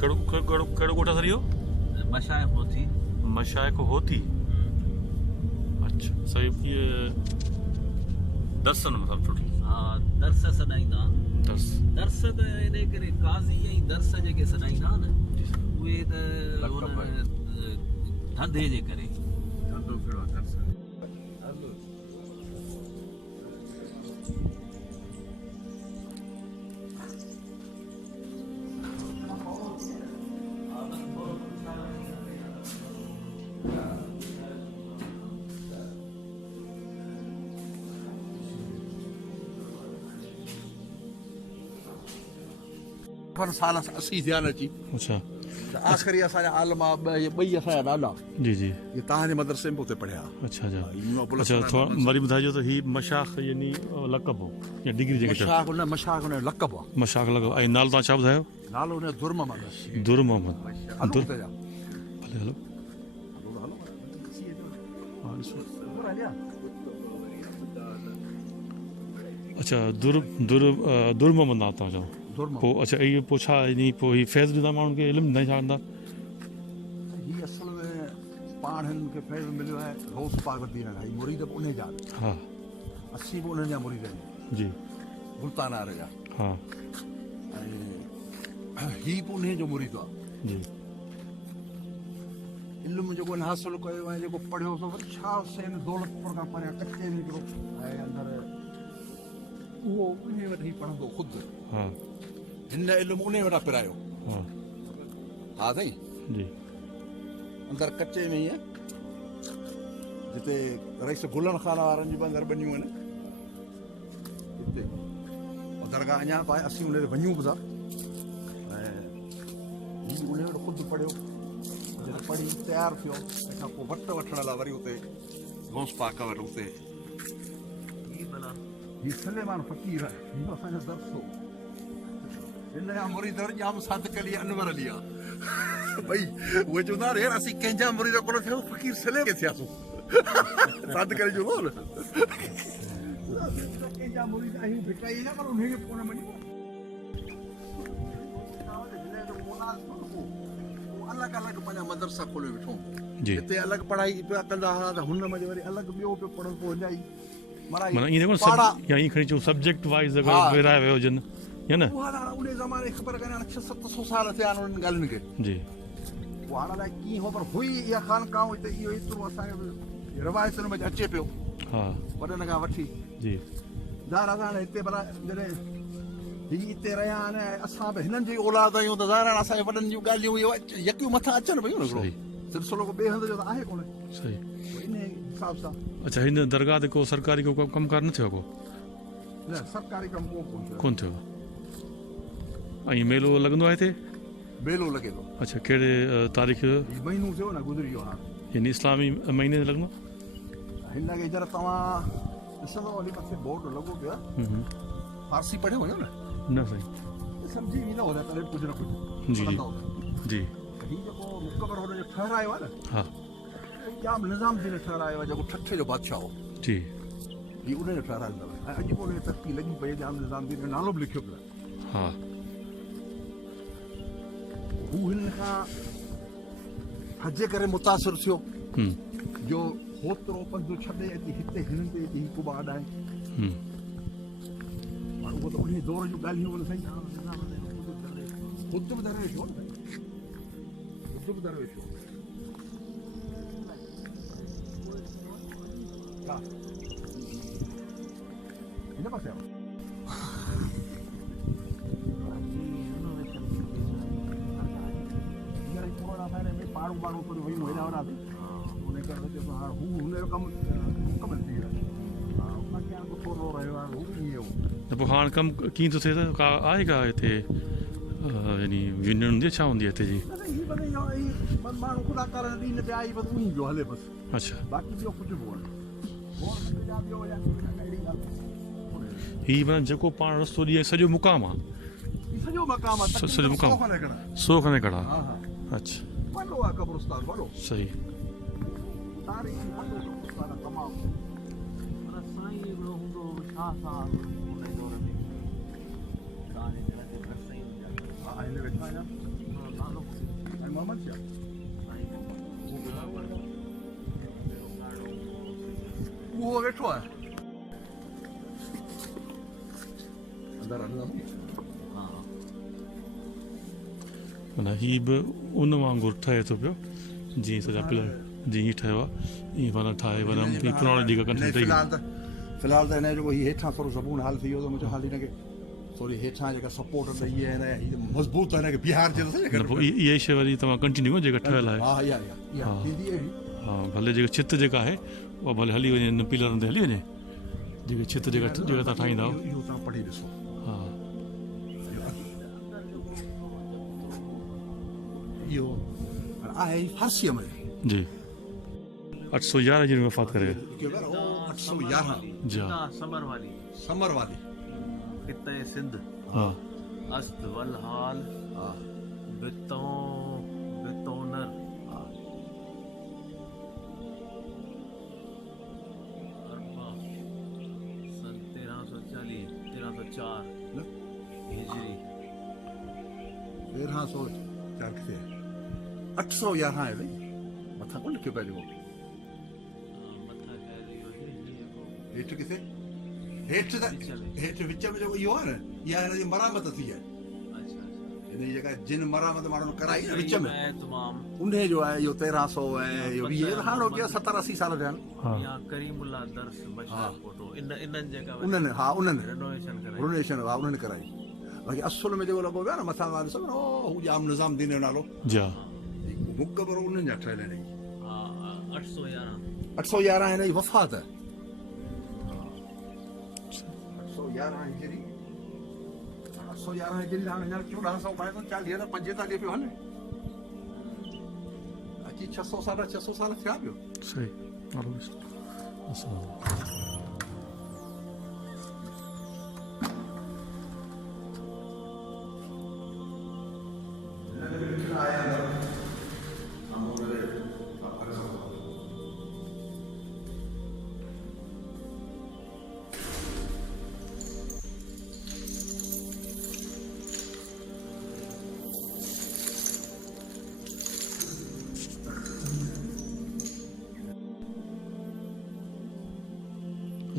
कहिड़ो ॻोठ सर इहो? मशाइख़ होती। मशाइख़ होती। अच्छा सही इहे दर्स न मतिलबु टोटल? हा दर्स सॾाईंदा। दर्स दर्स त इन करे काज़ी ऐं दर्स जेके सॾाईंदा न उहे त हुन धंधे जे करे। धंधो कहिड़ो आहे दर्स? साल असी थिया न अची अच्छा आख़िरी असांजा आलम ॿई असांजा ॾाॾा जी जी ये तव्हांजे मदरसे में हुते पढ़िया। अच्छा अच्छा अच्छा थोरा वरी ॿुधाइजो त हीउ मशाख़ यानी लक़ब हो या डिग्री जेके मशाक हुन मशाक हुन जो लक़ब आहे। मशाख़ लक़ब ऐं नालो तव्हां छा ॿुधायो? नालो हुन जो दुर मोहम्मद। दुर मोहम्मद। दुर भले हलो हा, ॾिसो। अच्छा दुर दुर दुर मोहम्मद नालो तव्हां चओ पोइ अच्छा इहो पोइ छा यानी पोइ हीउ फैज़ ॾींदा माण्हुनि खे इल्मु न छा कंदा? हीअ असल में पाण हिन खे फैज़ मिलियो आहे गौस पाक दीन खां। मुरीद बि उन जा हा 80 बि उन्हनि जा मुरीद आहिनि जी मुल्तानार जा हा ऐं हीअ बि उन जो मुरीद आहे। जी इल्मु जेको हासिलु कयो आहे जेको पढ़ियो सो वरी छा सेन दौलतपुर खां परियां कचे में हिकिड़ो आहे अंदरि उहो उन वटि ई पढ़ंदो ख़ुदि। हा हिन इल्मु उन वटां पिरायो। हा हा साईं जी अंदरि कचे में ई आहे जिते रईस गुलन खाना वारनि जी बि अंदरि बनियूं आहिनि हिते दरगाह अञा बि आहे। असीं उन ते वञूं बि था ऐं हीउ उन वटि ख़ुदि पढ़ियो जॾहिं पढ़ी तयारु थियो तंहिंखां पोइ वटि वठण लाइ वरी उते गौस पाक वटि उते हीउ सलेमान फ़क़ीर आहे। हीउ असांजो दर्स हो। हिन जा मुरीद जाम सादिक अली अनवर अली आहे भई उहे चवंदा यार असीं कंहिंजा मुरीद कोन थियो फ़क़ीर सले के थियासीं सादिक अली जो न कंहिंजा मुरीद आहियूं भिटाई न पर उनखे कोन मञियो। अलॻि अलॻि पंहिंजा मदरसा खोले वेठो जी हिते अलॻि पढ़ाई पिया कंदा हुआ त हुन में वरी अलॻि ॿियो पियो पढ़नि पोइ हिन जी माना ईअं देखो या ईअं खणी अचूं सब्जेक्ट वाइज़ अगरि विराए वियो हुजनि या न उहा उन ज़माने ख़बर कान्हे हाणे 600-700 साल थिया आहिनि उन्हनि ॻाल्हियुनि खे। जी पोइ हाणे अलाए कीअं हो पर हुई इहा ख़ानकाऊं हिते इहो एतिरो असांखे रिवायतुनि में अचे पियो हा वॾनि खां वठी जी ज़ाहिर आहे हाणे हिते भला जॾहिं हीअ हिते रहिया आहिनि असां बि हिननि जी औलाद आहियूं त ज़ाहिर आहे असांजे वॾनि जूं ॻाल्हियूं इहो यकियूं मथां अचनि पियूं न हिकिड़ो सिलसिलो को ॿिए हंधि जो त आहे कोन सही इन हिसाब सां। अच्छा हिन दरगाह ते को सरकारी को कमकार न थियो को? न सरकारी कमु कोन थियो ऐं मेलो लॻंदो आहे हिते? बेलो लॻे थो। अच्छा कहिड़े तारीख़ महीनो थियो न गुज़री वियो हाणे यानी इस्लामी महीने ते लॻंदो? हिन खे जरा तव्हां ॾिसंदो वरी मथे बोर्ड लॻो पियो आहे फारसी पढ़ियो हुयो न? न साईं सम्झी वेंदो हो तॾहिं कुझु न कुझु जी जी हीउ जेको मुक़बर हुनजो ठहिरायो आहे न हा जाम निज़ाम जी ने ठहिरायो आहे जेको ठठे जो बादशाह हो जी हीउ उनजो ठहिरायो अथव ऐं अॼु पोइ उनजी तरक़ी लॻी पई जाम निज़ाम जी नालो बि लिखियो पियो हा हू हिन खां हज करे मुतासिर थियो जो होतिरो पंधु छॾे अची हिते हिननि ते अची हिकु ॿ आॾाए उहो त उन दौर जूं ॻाल्हियूं साईं ख़ुदि बि दरवेश हो न ख़ुदि बि दरवेश हो। हिन पासे आयो पाड़ू पाड़ू थोरी वयूं हेॾा होॾा उन करे जेको हाणे हू हुनजो कमु मुकमल थी वियो आहे थोरो रहियो आहे हू बि ईअं हो त पोइ हाणे कमु कीअं थो थिए त का आहे का हिते यानी यूनियन हूंदी आहे छा हूंदी आहे हिते जी? माण्हू ख़ुदा करण ॾींहं ते आई बसि उन जो हले बसि अच्छा बाक़ी ॿियो कुझु बि हीअ माना जेको पाण रस्तो ॾींहुं सॼो मुक़ाम आहे? सॼो मक़ाम आहे सॼो मुक़ाम 100 खने कड़ा अच्छा वॾो आहे क़ब्रिस्तान वॾो सही तारीख़ी वॾो क़ब्रिस्तान आहे तमामु पर साईं हिकिड़ो हूंदो शाह साहब उन दौर में तव्हांजे घर जे घर साईं हा हिन वेठा आहियां नालो वेठो आहे अंदरि हलंदासीं हा माना हीअ बि उन वांगुरु ठहे थो पियो जीअं सॼा पिलर जीअं हीअ ठहियो आहे ईअं माना ठाहे माना हीअ पुराणो जेका कंटिन्यू ठही फ़िलहाल त हिन जो हीअ हेठां थोरो ज़बून हाल थी वियो त मुंहिंजो हाल हिनखे थोरी हेठां जेका सपोर्ट ॾई आहे हिन मज़बूत आहे हिनखे बिहार जे न पोइ इहा ई शइ वरी तव्हां कंटिन्यू जेका ठहियल आहे हा इहा थींदी आहे हा भले जेका छित जेका आहे उहा भले हली वञे हिन पिलरनि ते हली वञे जेका छित जेका तव्हां ठाहींदा इहो तव्हां पढ़ी ॾिसो हा इहो आहे फारसीअ में जी 811 जी वफ़ात करे 811 जा समर वाली समर वाली खिते सिंध हा अस्त वलहाल बितौनर सन 1340 हिजरी 1304 किथे 811 आहे भई मथां कोन लिखियो पियो हेठि किथे हेठि त हेठि विच में जेको इहो आहे न इहा हिन जी मरामत थी आहे हिन जी जेका जिन मरामत माण्हुनि कराई न विच में उन जो आहे इहो 1300 ऐं इहो 20 हाणे 70-80 साल थिया आहिनि या करीमुल्ला दर्स बशार फोटो इन्हनि जेका उन्हनि हा उन्हनि रेनोवेशन कराई रिनोवेशन हा उन्हनि कराई बाक़ी असुल में जेको लॻो पियो आहे न मथां तव्हां ॾिसो न हू जाम निज़ामुद्दीन जो नालो जा मुक बरो उन्हनि जा ठहियल आहिनि हा 811 हिन जी वफ़ात आहे 811 हिजरी 811 हिजरी हाणे 1440 45 पियो हले अची 600 साल थिया पियो सही नालो ॾिसो असां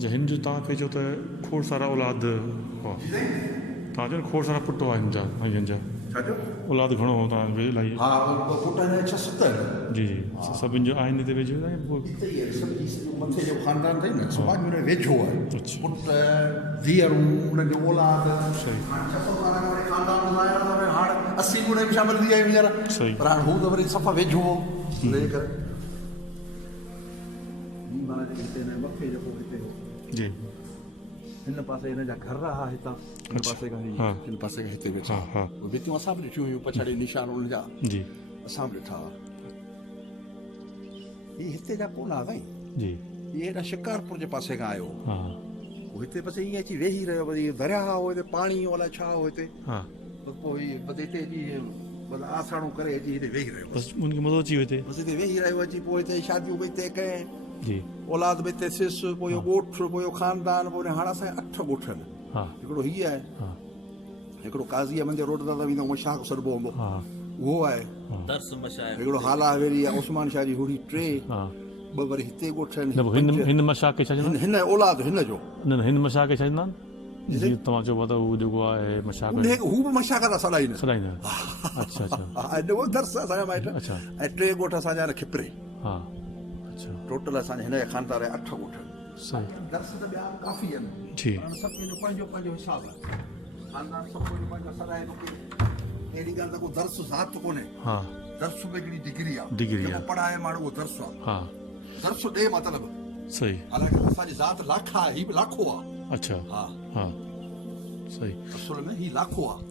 अच्छा हिन जो तव्हांखे चओ त खोड़ सारा औलाद हुआ तव्हां चओ न खोड़ सारा पुट हुआ हिन जा हिननि जा औलाद घणो हो तव्हांखे इलाही हा पुट 6-7 जी जी सभिनि जो आहिनि हिते वेझो आहे मथे जो ख़ानदान अथई न समाज में वेझो आहे अच्छा पुट धीअरूं उन्हनि जो औलाद सही 600 साल खां ख़ानदान हाणे 80 गुणे बि शामिल थी विया आहिनि हींअर सही पर हाणे हू त वरी सफ़ा वेझो हो तंहिं करे माना जेके हिते मथे जेको हिते हो जी हिन पासे हिन जा घर रहा हितां हिन पासे खां हिन पासे खां हिते वेठा हा भितियूं असां बि ॾिठियूं हुयूं पछाड़ी निशान उन जा जी असां बि ॾिठा ही हिते जा कोन आहे साईं जी इहे हेॾा शिकारपुर जे पासे खां आयो हा उहो हिते बसि ईअं अची वेही रहियो वरी दरिया हो हिते पाणी अलाए छा हो हिते हा पोइ बसि हिते अची बसि आसाणूं करे अची हिते वेही रहियो बसि उनखे मज़ो अची वियो हिते बसि हिते वेही रहियो अची पोइ हिते शादियूं बि हिते कयईं जी औलाद बि हिते सिस पोइ इहो ॻोठु पोइ इहो ख़ानदान पोइ हाणे असांजा 8 ॻोठ आहिनि हा हिकिड़ो हीअ आहे हा हिकिड़ो काज़ीअ मंदिर रोड तां वेंदो मशाक सॾिबो हूंदो हा उहो आहे दर्स मशाइख हिकिड़ो हाला हवेली आहे उस्मान शाह जी हुड़ी 3 हा ॿ वरी हिते ॻोठ आहिनि न पोइ हिन मशाक खे छा चवंदा हिन औलाद हिन जो न हिन मशाक खे छा चवंदा आहिनि जीअं तव्हां चओ था उहो जेको आहे मशाक हू बि मशाक था सॾाईनि सदाईंदा अच्छा अच्छा उहो दर्स असांजा माइट अच्छा ऐं 3 ॻोठ असांजा आहिनि खिपरे हा अच्छा टोटल असांजे हिन जे ख़ानदान जा 8 ॻोठ सही दर्स त ॿिया काफ़ी आहिनि जी सभु पंहिंजो पंहिंजो हिसाब आहे ख़ानदान सभु पंहिंजो सॾाए थो अहिड़ी ॻाल्हि त को दर्स ज़ात कोन्हे हा दर्स में हिकिड़ी डिग्री आहे डिग्री जेको आहे पढ़ाए माण्हू उहो दर्स आहे हा दर्स ॾे मतिलबु सही हालांकि असांजी ज़ात लाखा आहे हीअ बि लाखो आहे अच्छा हा हा सही असुल में हीअ लाखो आहे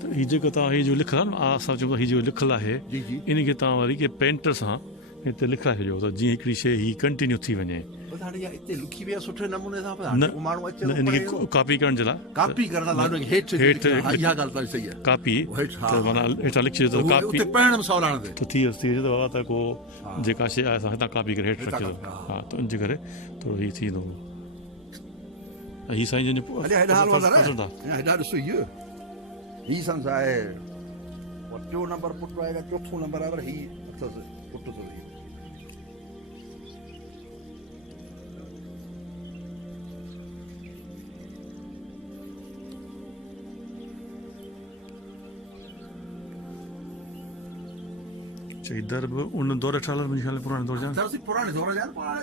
त हीअ जेको तव्हां हीअ जो लिखियलु आहे न असां चऊं था हीअ जो लिखियलु आहे जी जी इनखे तव्हां वरी के पेंट सां हिते लिखाए छॾियो त जीअं हिकिड़ी शइ हीअ कंटिन्यू थी वञे बसि हाणे इहा हिते लिखी वई आहे सुठे नमूने सां पर न हाणे माण्हू अचे न इनखे कॉपी करण जे लाइ कापी करण लाइ हेठि हेठि हा, इहा ॻाल्हि तव्हांजी सही आहे कापी हेठि, हा, त माना हेठां लिखी छॾियो त उहे कापी उते पढ़ण में सवलाइण ते त थी थी त बाबा त को जेका शइ आहे असां हितां कापी करे हेठि हितां रखी कापी, हा त उनजे करे थोरो हीअ थींदो ऐं हीअ साईं जन हले हेॾा हाल वधर पसंदि आहे हेॾा ॾिसो इहो हीअ सम्झ आहे टियों नंबर पुट आहे चोथों नंबर आहे पर हीअ अथसि पुट थो अच्छा इधर बि उन दौर ठाल मुंहिंजे ख़्याल में पुराणे दौर जा दरसी पुराणे दौर जा पाण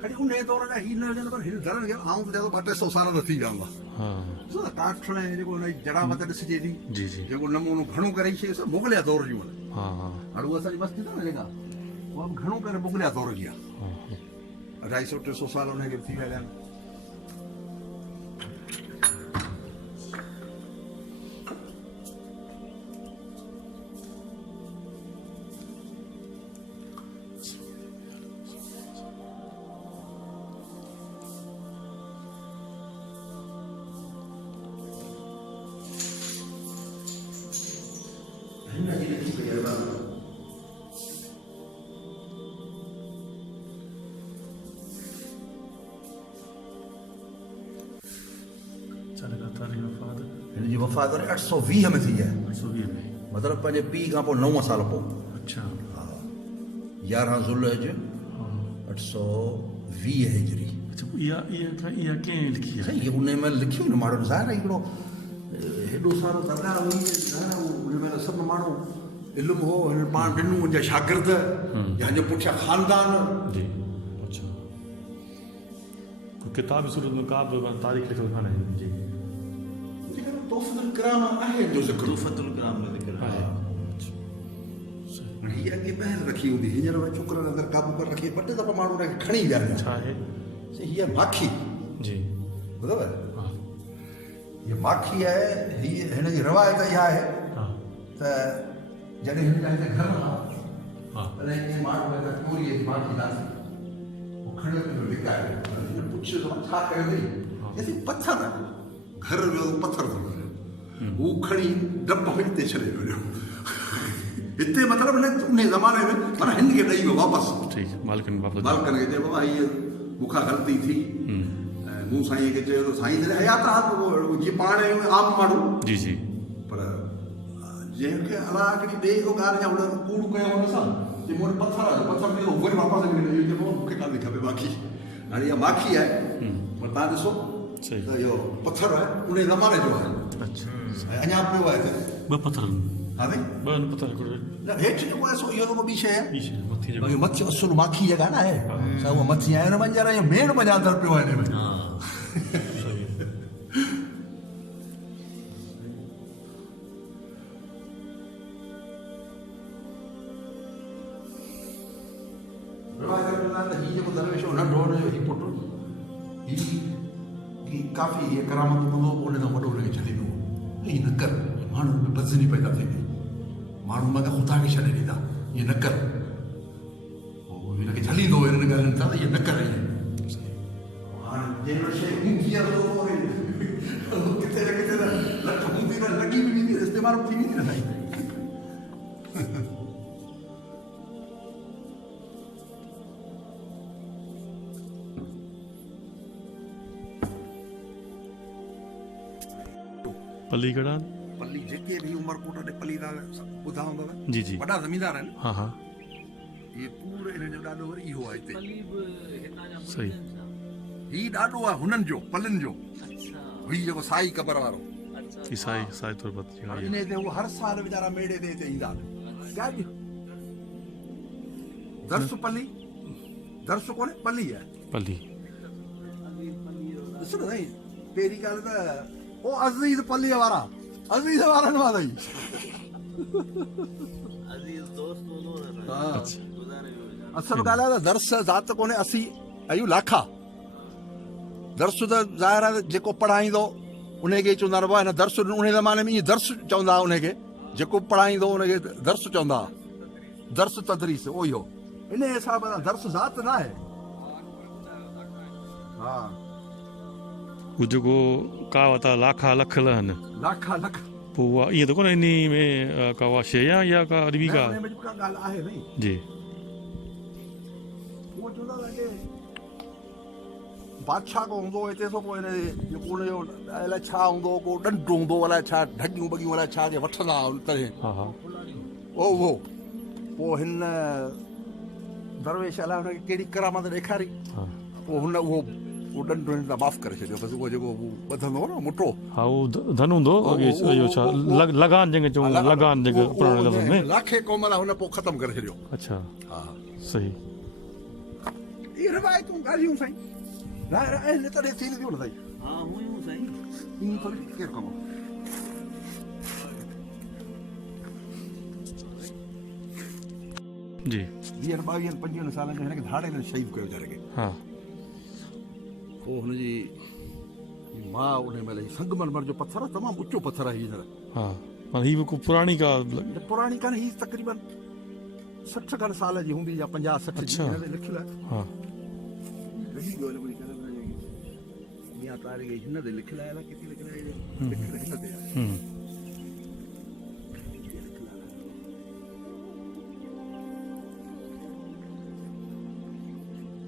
खणी उन दौर जा ही न हुजनि पर हिन दरनि खे आऊं त ॿ टे सौ साल त थी विया हूंदा हा ॾिसो त काठ ऐं जेको हुन जी जड़ा मत ॾिसिजे थी जी जी जेको नमूनो घणो करे शइ सभु मुगलिया दौर जूं आहिनि हा हा हाणे उहा असांजी बस्ती अथव न जेका उहा बि घणो करे मुगलिया दौर जी आहे हा 250-300 साल हुनखे थी विया आहिनि चलेगा तारीख़ वफ़ात हिन जी वफ़ादारी 820 में थी आहे 820 में मतिलबु पंहिंजे पीउ खां पोइ 9 साल पोइ अच्छा 11 ज़ुल्हज हा 820 हिजरी अच्छा इहा कंहिं लिखी आहे सही उन में लिखियो न माण्हुनि ज़ाहिर आहे हिकिड़ो हेॾो सारो दरगाह हुई ज़ाहिर आहे उन में सभु माण्हू इल्मु हो हिन पाण ॿिन्हिनि मुंहिंजा शागिर्द या हिन जे पुठियां ख़ानदान जी अच्छा कोई किताब सूरत में का बि तारीख़ लिखियल कान आहे जी तोहफ़तुल किराम आहे जो ज़िक्र तूफ़तुल कलाम में लिखियल आहे हाणे हीअ अॻे ॿाहिरि रखी हूंदी हींअर वरी छोकिरनि अंदरि काबू करे रखी ॿ टे दफ़ा माण्हू हुनखे खणी विया आहिनि छा आहे हीअ माखी जी ॿुधव हा हीअ माखी आहे हीअ हिन जी रवायत इहा आहे हा त जॾहिं हिन जा हिते घर हुआ हा तॾहिं ईअं माण्हू चोरीअ जी माखी लाथी पोइ खणी पंहिंजो लिकायो पुछियो छा कयो अथई चएसि पथर घर वियो पथर थो मिलियो हू खणी डप में हिते छॾे वञो हिते मतिलबु उन ज़माने में माना हिन खे ॾेई वियो वापसि ठीकु मालिकनि वापसि मालिकनि खे चयो बाबा हीअ मूंखां ग़लती थी ऐं मूं साईं खे चयो त साईं जॾहिं हयात आहे जीअं पाण आम माण्हू जी जी पर जंहिंखे अलाह हिकिड़ी ॾे को ॻाल्हि या हुन कूड़ कयो हुन सां जे मूं वटि पथर आहे पथर ॾियो वरी वापसि ॾेई चइबो मूंखे कान खपे माखी हाणे इहा माखी आहे पर तव्हां ॾिसो सही त इहो पथर आहे उन ज़माने जो आहे अच्छा ऐं अञा पियो आहे हिते ॿ पथर हा भई ॿ पथर हिकिड़ो न हेठि जेको आहे सो इहो रुॻो ॿी शइ आहे ॿी शइ मथे जेको बाक़ी मथे असुल माखी जेका न आहे असां उहा मथी आहे न मंजर ऐं मेण मञा अंदरि पियो आहे हिन में हा सही हीउ जेको दरवेश हो नंढो हुनजो हीउ पुटु हीउ काफ़ी हीअ करामत हूंदो उन खां वॾो हुनखे छॾे ॾिनो हीअ न कर माण्हू में बदज़नी पैदा थिए पई माण्हू मॻा ख़ुदा खे छॾे ॾींदा ईअं न कर पोइ हिनखे झलींदो हिन ॻाल्हियुनि सां त इहे न कर ईअं हाणे जंहिं शइ हूंदी आहे किथे न किथे त लठ हूंदी न लॻी बि वेंदी इस्तेमालु थी वेंदी न साईं पली कड़ा पल्ली जेके भी उमरकोट ॾे पलीदार ॿुधा हूंदव जी जी वॾा ज़मींदार आहिनि हाँ हाँ इहे पूरे हिन जो ॾाढो वरी इहो आहे हिते पली बि हितां जा सही। मुल्कनि जा। हीउ ॾाढो आहे हुननि जो पलियुनि जो अच्छा हीउ जेको साई क़बर वारो अच्छा ईसाई साई तुर्बत जी हाँ, इन ते उहो हर साल वीचारा मेड़े ते हिते ईंदा आहिनि गाॾी दर्स पली दर्स कोन्हे पली आहे पली ॾिसो न साईं पहिरीं ॻाल्हि त ओ अज़ीज़ पलीअ वारा अज़ीज़ वारनि वारा ई अज़ीज़ दोस्त हूंदो न हा गुज़ारे वियो हुजे। असल ॻाल्हि आहे त दर्स ज़ात कोन्हे असीं आहियूं लाखा दर्स त ज़ाहिर आहे जेको पढ़ाईंदो उनखे चवंदा रुबा हिन दर्स उन ज़माने में ईअं दर्स चवंदा हुआ उनखे जेको पढ़ाईंदो उनखे दर्स चवंदा हुआ दर्स तदरीस उहो ई हो इन हिसाब सां दर्स ज़ात न आहे हा वो जेको कहावत आहे लाखा लख लहनि लाखा लख पोइ उहा ईअं त कोन इन में का उहा शइ आहे या का अरबी का उन में का ॻाल्हि आहे भई जी उहो चवंदा हुआ की बादशाह को हूंदो हिते सो पोइ हिन जेको हुनजो अलाए छा हूंदो को ॾंडु हूंदो अलाए छा ढगियूं बगियूं अलाए छा जे वठंदा हुआ उन तरह हाँ हाँ उहो पोइ हिन दरवेश अलाए हुनखे कहिड़ी करामत ॾेखारी हाँ पोइ हुन उहो उहो ॾंढ ॾंढ माफ़ु करे छॾियो बसि उहो जेको ॿधंदो हो न मुटो हा उहो धन हूंदो अॻे इहो छा लगान जंहिंखे चऊं लगान जेके पुराणे लफ़्ज़ में लाखे क़ौम लाइ हुन पोइ ख़तमु करे छॾियो अच्छा हा सही इहे रिवायतूं ॻाल्हियूं साईं तॾहिं थी नथियूं न साईं हा हुयूं साईं ईअं थोरी केरु कमु जी 20-22-25 सालनि में हिनखे धाड़े में शहीद कयो वीचारे खे हा पोइ हुनजी मां उन महिल संगमरमर जो पथर आहे तमामु ऊचो पथर आहे हींअर हा माना हीअ को पुराणी का पुराणी कान्हे हीअ तक़रीबन 60 खनि साल जी हूंदी या 50-60 जी अच्छा। हिन में लिखियलु आहे हा तारीख़ हिन ते लिखियलु आहे किथे लिखियलु आहे हिन ते आहे हम्म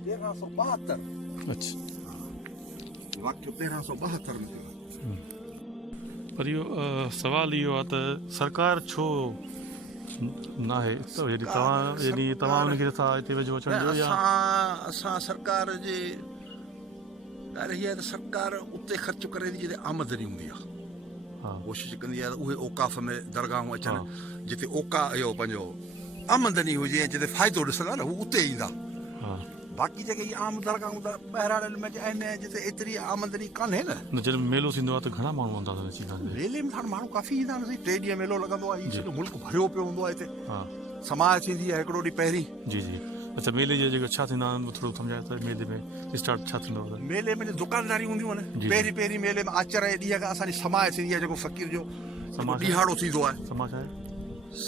1372 अच्छा वाक्य 1372 में थियो आहे पर इहो सवाल इहो आहे त सरकार छो न आहे त यदि तव्हां हुनखे नथा हिते वेझो अचण ॾियो या असां सरकार जे ॻाल्हि हीअ आहे त सरकार उते ख़र्च करे थी जिते आमदनी हूंदी आहे हा कोशिशि कंदी आहे त उहे औकाफ़ में दरगाहूं अचनि जिते इहो पंहिंजो आमदनी हुजे ऐं जिते फ़ाइदो ॾिसंदा न हू उते ईंदा हा बाक़ी जेके इहे आम दरगाहूं त ॿाहिराड़नि में आहिनि जिते एतिरी आमदनी कान्हे न जॾहिं मेलो थींदो आहे त घणा माण्हू ईंदा अथव अची करे मेले में हाणे माण्हू काफ़ी ईंदा आहिनि 3 ॾींहं मेलो लॻंदो आहे हीअ सॼो मुल्क भरियो पियो हूंदो आहे हिते हा समाज थींदी आहे हिकिड़ो ॾींहुं पहिरीं जी जी अच्छा मेले जे जेके छा थींदा आहिनि थोरो सम्झाए त मेले में स्टार्ट छा थींदो आहे मेले में दुकानदारी हूंदियूं आहिनि जी। पहिरीं मेले में आचर जे ॾींहं खां असांजी समाज थींदी आहे जेको फ़क़ीर जो समाज ॾींहाड़ो थींदो आहे समाज आहे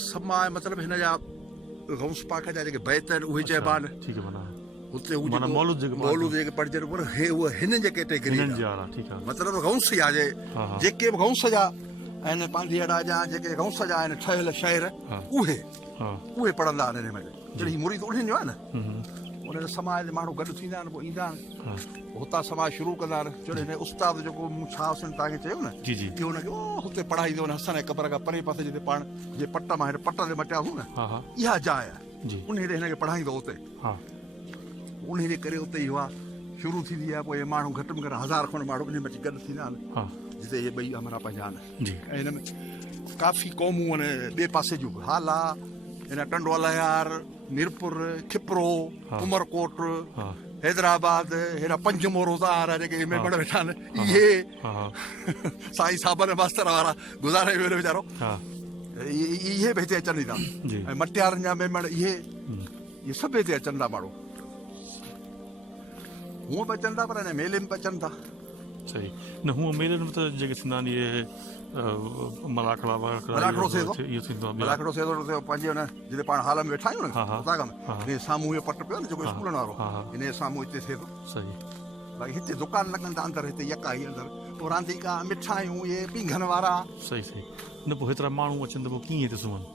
समाज मतिलबु हिन जा गौस पाक जा जेके बैत आहिनि उहे चइबा आहिनि ठीकु आहे माना हुते हू माना मौलूद जेके मौलूद जेके पढ़जनि पर हे उहे हिननि जे कैटेगरी हिननि जा वारा ठीकु आहे मतिलबु गौस जा हा, हा। जेके बि गौस जा आहिनि पांधीअड़ा जा जेके गौस जा आहिनि ठहियल शहर हा। उहे हा पढ़ंदा आहिनि हिन में जॾहिं मुरीद उन्हनि जो आहे न हम्म, उन समाज जे माण्हू गॾु थींदा आहिनि पोइ ईंदा आहिनि हा हुतां समाज शुरू कंदा आहिनि छो हिन उस्ताद जेको मूं छा हुसैन तव्हांखे चयो न जी जी इहो हुनखे हुते पढ़ाईंदो हुन हसन ऐं कबर खां परे पासे जिते पाण जे पट मां हिन पट ते मटिया हूं न हा हा इहा जाइ आहे जी उन ते हिनखे पढ़ाईंदो हुते हा उन जे करे हुते इहो आहे शुरू थींदी आहे पोइ माण्हू घटि में घटि 1000 खनि माण्हू इन में अची गॾु थींदा आहिनि हा जिते इहे ॿई अमरा पंहिंजा आहिनि जी ऐं हिन में काफ़ी क़ौमूं आहिनि ॿिए पासे जूं हाला हिन टंडोलायार मीरपुर खिपरो हा। उमरकोट हा हैदराबाद हेॾा 5 मोरोज़ार जेके में बड़ वेठा आहिनि इहे हा हा साईं साहब ने मास्तर वारा गुज़ारे वियो वीचारो हा इहे बि हिते अचनि था जी ऐं मटियारनि जा मेमण इहे सभु हिते अचनि था माण्हू हूअं बि अचनि था पर हिन मेले में बि अचनि था सही न हूअं मेलनि में त जेके थींदा आहिनि इहे मलाखड़ा मलाखड़ो थिए थो इहो थींदो आहे मलाखड़ो थिए थो पंहिंजे हुन जिते पाण हाल में वेठा आहियूं न हा, हा। उतां खां हा। हिन साम्हूं इहो पट पियो न जेको हा, स्कूलनि वारो हा, हा। हिन जे साम्हूं हिते थिए थो सही बाक़ी हिते दुकान लॻनि था अंदरि हिते यका ई अंदरि पोइ रांदीका मिठायूं इहे पींघनि वारा सही सही न पोइ हेतिरा माण्हू अचनि त पोइ कीअं हिते सुम्हनि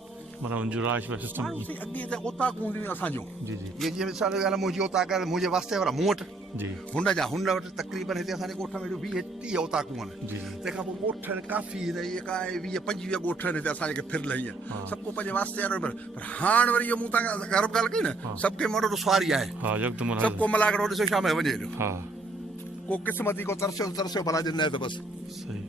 माना हुनजो राश वाश सिस्टम माण्हू साईं अॻे त ओताक हूंदियूं हुयूं असांजूं जी जी इहे जीअं मिसाल ॻाल्हि मुंहिंजी ओताक आहे मुंहिंजे वास्ते वारा मूं वटि जी हुन वटि तक़रीबन हिते असांजे ॻोठ में 20-30 ओताकूं आहिनि जी जी तंहिंखां पोइ ॻोठ काफ़ी इहे का 20-25 ॻोठ आहिनि हिते असांजे फिरल हीअं हा। सभु को पंहिंजे वास्ते वारो पर हाणे वरी इहो मूं तव्हां गर्व ॻाल्हि कई न हा। सभु के माण्हू सुवारी आहे हा यकदम सभु को मलाकड़ो ॾिसो शाम जो वञे पियो हा को क़िस्मती को तरसियो भला ॾिन त बसि सही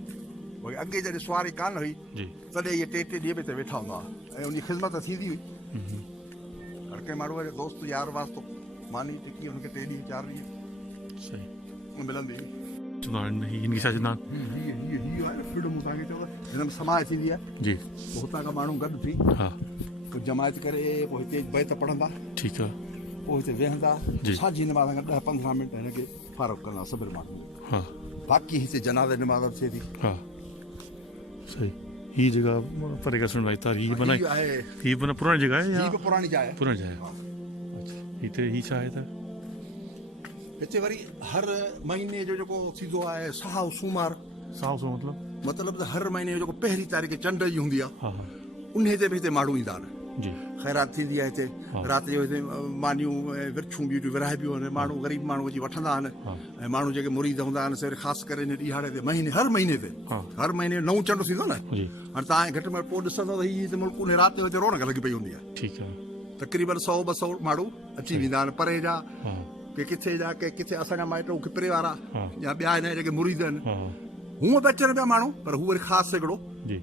भई अॻे जॾहिं सुवारी कान हुई जी तॾहिं इहे 3 ॾींहं बि हिते वेठा हूंदा हुआ ऐं उनजी ख़िदमत थींदी हुई हम्म, हर कंहिं माण्हू जो दोस्त यार वास्तो मानी टिकी हुनखे 3 ॾींहं 4 ॾींहं सही मिलंदी हुई चवंदा आहिनि हिनखे छा चवंदा आहिनि हीअ आहे न फ्रीडम तव्हांखे चयो हिन में समाज थींदी आहे जी पोइ हुतां खां माण्हू गॾु थी हा पोइ जमायत करे पोइ हिते बैत पढ़ंदा ठीकु आहे पोइ हिते वेहंदा जी। साझी निमाज़ खां 10-15 मिंट हिनखे फारग कंदा सभु माण्हू हा बाक़ी हिते जनाज़ निमाज़ थिए थी हा सही हीअ जॻह परे का सुन भाई तार हीअ बनाई हीअ आहे हीअ माना पुराणी जॻह आहे या हीअ बि पुराणी जाइ आहे पुराणी जॻह आहे अच्छा हिते हीअ छा आहे त हिते वरी हर महीने जो जेको थींदो आहे साहु सूमार साफ़ सो मतिलबु मतिलबु त हर महीने जो जेको पहिरीं तारीख़ चंड जी हूंदी आहे हा हा उन ते बि हिते माण्हू ईंदा आहिनि जी ख़ैरात थींदी आहे हिते हा। राति जो हिते मानियूं ऐं विरछूं ॿियूं विराहिबियूं आहिनि माण्हू ग़रीब माण्हू अची वठंदा आहिनि हा। ऐं माण्हू जेके मुरीद हूंदा आहिनि सेर ख़ासि करे हिन ॾींहाड़े ते हर महीने ते हा। हर महीने नओं चंड थींदो न जी हाणे तव्हां घटि में पोइ ॾिसंदो त हीअ मुल्क उन राति जो रौनक लॻी पई हूंदी आहे ठीकु आहे तक़रीबन 100-200 माण्हू अची वेंदा आहिनि परे जा हा के किथे जा के किथे असांजा माइट किपरे वारा हा। या ॿिया हिन जेके मुरीद आहिनि हा हूअं बि अचनि पिया माण्हू पर हू वरी ख़ासि हिकिड़ो जी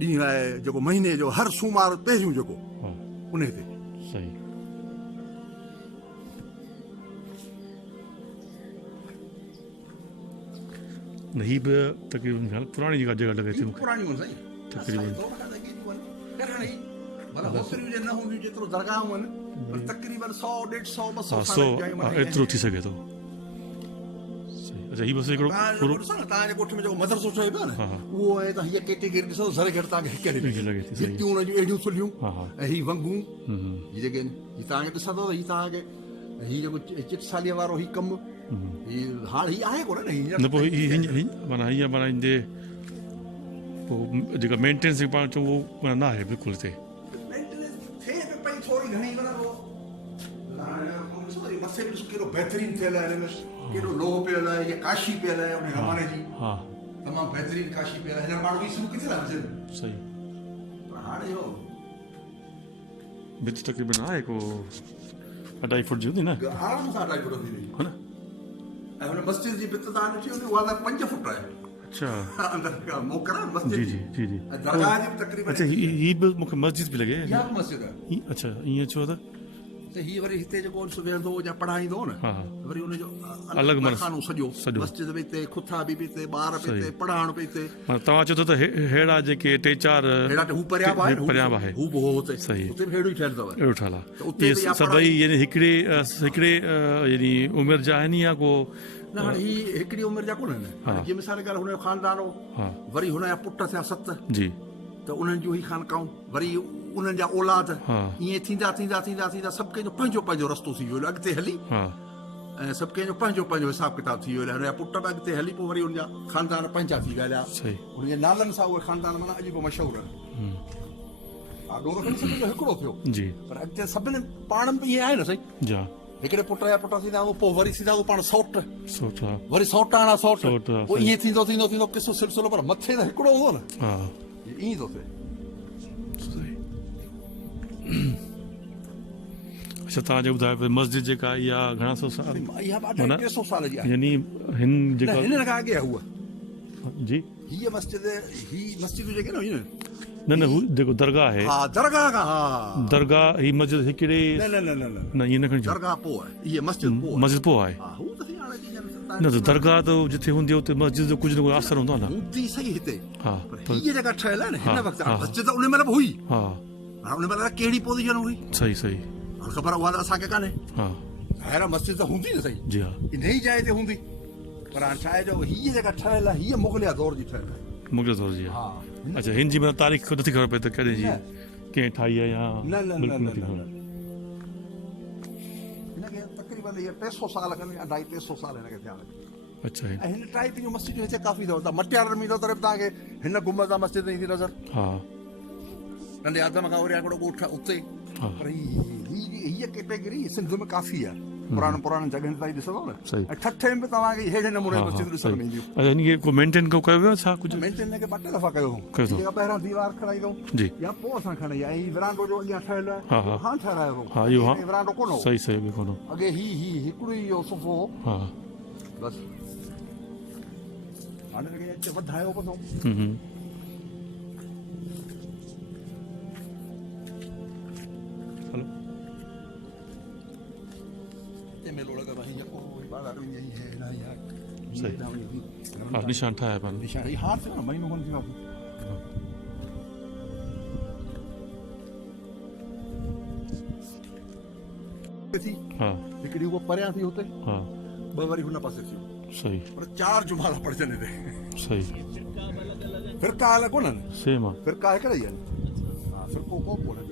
ॾींहुं आहे जेको महीने जो हर सूमर पहिरियों जेको हा उन ते सही न ही बि तक़रीबन पुराणी जगह जगह लॻे थी मूंखे पुराणियूं साईं तक़रीबन भला होतिरियूं जे न हूंदियूं जेतिरो दरगाहूं आहिनि पर तक़रीबन 100 150 200 हा साल 100 जा हा एतिरो थी सघे थो सही अच्छा ही बसि हिकिड़ो पूरो तव्हांजे ॻोठ में जेको मदरसो ठहे पियो हा, न हा। उहो आहे त हीअ कैटेगरी ॾिसो ज़रे घटि तव्हांखे हिकु हिकु लॻे थी, सही। हितियूं हुन जूं एॾियूं थुलियूं हा, हा। ऐं हीअ वंगूं हम्म, हीअ जेके आहिनि हीअ तव्हांखे ॾिसंदो त हीअ तव्हांखे हीअ जेको चिटसालीअ वारो हीअ कमु हीअ हाणे हीअ आहे कोन न हीअ न पोइ माना हीअं माना हिनजे पोइ जेका मेंटेनेंस पाण चऊं उहो माना न आहे बिल्कुलु हिते मेंटेनेंस थिए त पई थोरी घणी माना मथे बि ॾिसो केॾो बहितरीनु थियल आहे हिन में केॾो लोह पियल आहे हीअ काशी पियल आहे उन ज़माने जी हा तमामु बहितरीनु काशी पियल आहे हींअर माण्हू बि शुरू किथे था विझनि सही पर हाणे इहो भित तक़रीबन आहे को 2.5 फुट जी हूंदी न आराम सां 2.5 फुट थी वई हा न ऐं हुन मस्जिद जी भित तव्हां ॾिठी हूंदी उहा त 5 फुट आहे अच्छा अंदरि मोकर आहे मस्जिद जी जी जी जी ऐं दरगाह जी बि तक़रीबन अच्छा ही बि मूंखे मस्जिद बि लॻे इहा बि मस्जिद आहे अच्छा ईअं छो त त हीअ वरी हिते जेको वेहंदो या पढ़ाईंदो न हा, हा। वरी हुनजो अलॻि माना खानो सॼो सॼो। मस्जिद बि हिते खुथा बि हिते ॿार बि हिते सही। पढ़ाइण बि हिते माना तव्हां चओ था त अहिड़ा जेके 3-4 अहिड़ा हू परियां बि आहे परियां बि आहे हू बि हो हुते सही। हुते बि अहिड़ो ई ठहियल अथव अहिड़ो ठहियल त आहे उते इहे बि या सभई यानी हिकिड़े यानी उमिरि जा आहिनि या को न हाणे ही हिकिड़ी उमिरि जा कोन आहिनि हा। हाणे जीअं मिसाल करे हुनजो ख़ानदान हो हा वरी हुनजा पुट थिया 7 जी त उन्हनि जूं ई ख़ानकाऊं वरी उन्हनि जा औलाद हा। ईअं थींदा थींदा थींदा थींदा सभु कंहिंजो पंहिंजो पंहिंजो रस्तो थी वियो अॻिते हली हा ऐं सभु कंहिंजो पंहिंजो पंहिंजो हिसाबु किताबु थी वियो हुनजा पुट बि अॻिते हली पोइ वरी हुनजा ख़ानदान पंहिंजा थी विया सही हुनजे नालनि सां उहे ख़ानदान माना अॼु बि मशहूरु आहिनि ॾाढो रखनि सभिनि जो हिकिड़ो थियो जी पर अॻिते सभिनी पाण बि ईअं आहे न साईं जा हिकिड़े पुट जा पुट थींदा पोइ वरी थींदा पाण सौट सोचा वरी सौटाणा सौट सौट, हा, पोइ सही। ईअं थींदो थींदो थींदो किसो सिलसिलो पर मथे त हिकिड़ो हूंदो न हा ईअं थो थिए सही अच्छा तव्हां जेको ॿुधायो मस्जिद जेका इहा घणा सौ साल इहा माना 200 साल जी आहे यानी हिन न जेका हिन खां अॻे आहे उहा जी हीअ मस्जिद जेके न हुयूं न न हू जेको दरगाह आहे हा दरगाह खां हा दरगाह ही मस्जिद हिकिड़े न न न न न न ईअं न खणी दरगाह पोइ आहे इहा मस्जिद पोइ आहे मस्जिद पोइ आहे हा हू त थी हाणे न त दरगाह त जिथे हूंदी आहे उते मस्जिद जो कुझु न कुझु असरु हूंदो आहे न हूंदी सही हिते हा पर पर हीअ जेका ठहियल आहे न हिन हा, वक़्तु हा। मस्जिद त उन महिल बि हुई हा हाणे उन महिल कहिड़ी पोज़ीशन हुई सही सही हाणे ख़बर आहे उहा त असांखे कान्हे हा ॿाहिरि मस्जिद त हूंदी न सही जी हा इन ई जाइ ते हूंदी पर हाणे छा आहे जो हीअ जेका ठहियल आहे हीअ मुग़लिया दौर जी ठहियल आहे मुग़ल दौर जी हा आहे अच्छा हिन जी माना तारीख़ नथी ख़बर पए त कॾहिं जी न। कंहिं ठाही आहे या न न न बिल्कुलु न नथी न ख़बर हिनखे तक़रीबन इहे 300 साल खनि या 250 साल हिनखे थिया आहिनि अच्छा ऐं हिन टाइप जूं मस्जिदूं हिते काफ़ी अथव तव्हां मटियार में ईंदव तरफ़ तव्हांखे हिन गुंबद आहे मस्जिद ईंदी नज़र हा नंढे आदम खां वरी हिकिड़ो ॻोठ उते हा पर हीअ कैटेगरी सिंध में काफ़ी आहे पुराणनि जॻहियुनि ताईं ॾिसंदव न सही। ऐं ठठे में बि तव्हांखे अहिड़े नमूने हा हा मस्जिद सही ॾिसण में ईंदियूं अच्छा हिनखे को मेंटेन कयो वियो आहे छा कुझु मेंटेन हिनखे 2 दफ़ा कयो कयो अथऊं। जेका पहिरियां दीवार खणाईंदो जी या पोइ असां खणाई ऐं विरांडो जो अॻियां ठहियल आहे हा, हा। हाणे ठाहिरायो हो हा इहो हा विरांडो कोन हो सही सही बि कोन हो। अॻे ही हिकिड़ो ई इहो सुफ़ो हो हा बसि हाणे हिनखे हिते वधायो बि अथऊं हम्म हलो हिते मेलो लॻल आहे हीअं कोई ॿार ईअं ई है न यार सही हा निशान ठाहिया पाण निशान ही हार थियो न महीनो कोन थियो थी हा हिकिड़ी उहा परियां थी हुते हा 2 वरी हुन पासे थियूं सही पर 4 जुमाला पढ़जनि हिते सही फिरका अलॻि कोन्हनि सेम आहे फिरका हिकिड़ा ई आहिनि हा फिरको को कोन्हे